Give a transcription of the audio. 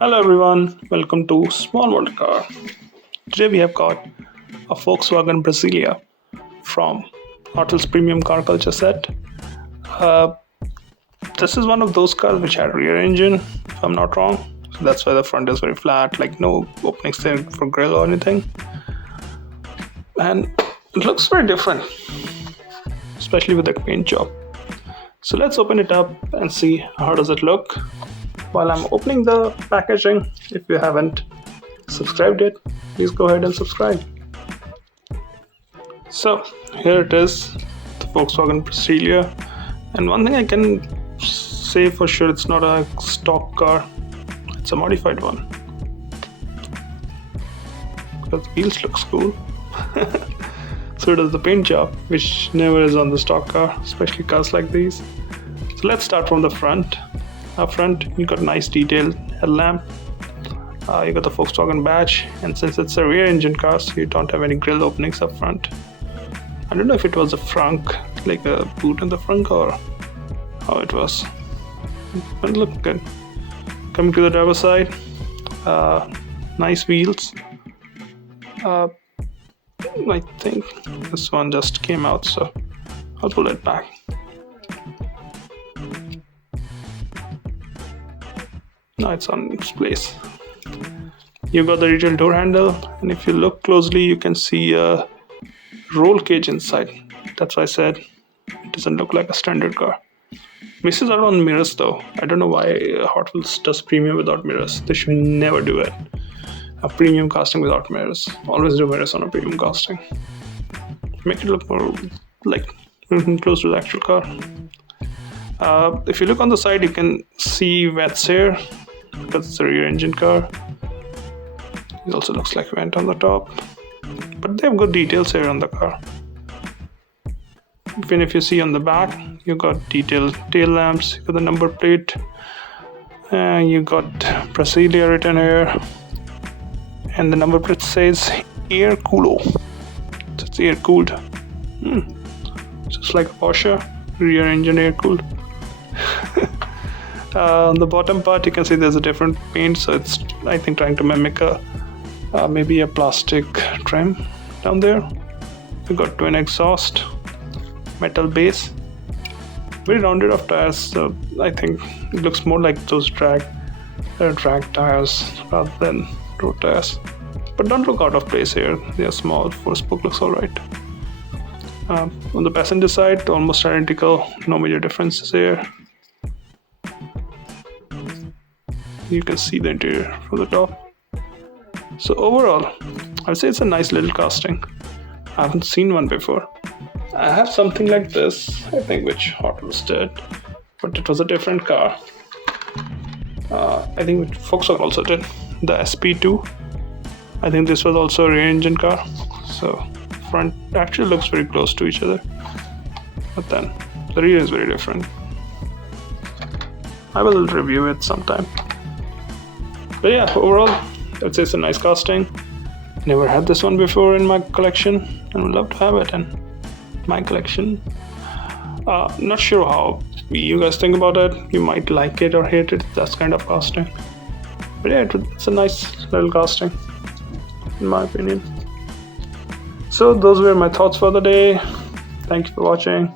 Hello everyone, welcome to Small World Car. Today we have got a Volkswagen Brasilia from Hotwheels Premium Car Culture set. Uh, this is one of those cars which had rear engine, if I'm not wrong. So that's why the front is very flat, like no openings there for grille or anything. And it looks very different, especially with the paint job. So let's open it up and see how does it look. While I'm opening the packaging, if you haven't subscribed yet, please go ahead and subscribe. So here it is, the Volkswagen Brasilia, and one thing I can say for sure, it's not a stock car, it's a modified one, because the wheels looks cool. So does the paint job, which never is on the stock car, especially cars like these. So let's start from the front. Up front, you got nice detailed headlamp. You got the Volkswagen badge, and since it's a rear engine car, so you don't have any grille openings up front. I don't know if it was a frunk, like a boot in the front, or how it was. But it looked good. Coming to the driver's side, nice wheels. I think this one just came out, so I'll pull it back. Now it's on its place. You've got the retail door handle, and if you look closely, you can see a roll cage inside. That's why I said it doesn't look like a standard car. Misses out on mirrors though. I don't know why Hot Wheels does premium without mirrors. They should never do it. A premium casting without mirrors. Always do mirrors on a premium casting. Make it look more like close to the actual car. If you look on the side, you can see vents here because it's a rear engine car. It also looks like vent on the top, but they have good details here on the car. Even if you see on the back, you got detailed tail lamps, you got the number plate, and you got Brasilia written here, and the number plate says air coolo. So it's air cooled. Just like a Porsche, rear engine air cooled. On the bottom part, you can see there's a different paint, so it's, I think, trying to mimic a maybe a plastic trim down there. We got twin exhaust, metal base, very rounded off tires. So I think it looks more like those drag tires rather than road tires. But don't look out of place here. They are small. 4-spoke looks alright. On the passenger side, almost identical. No major differences here. You can see the interior from the top. So overall, I would say it's a nice little casting. I haven't seen one before. I have something like this, I think, which Hot Wheels did, but it was a different car. I think which Volkswagen also did, the SP2. I think this was also a rear engine car. So front actually looks very close to each other, but then the rear is very different. I will review it sometime. But yeah, overall, I would say it's a nice casting. Never had this one before in my collection, and would love to have it in my collection. Not sure how you guys think about it. You might like it or hate it. That's kind of casting. But yeah, it's a nice little casting, in my opinion. So those were my thoughts for the day. Thank you for watching.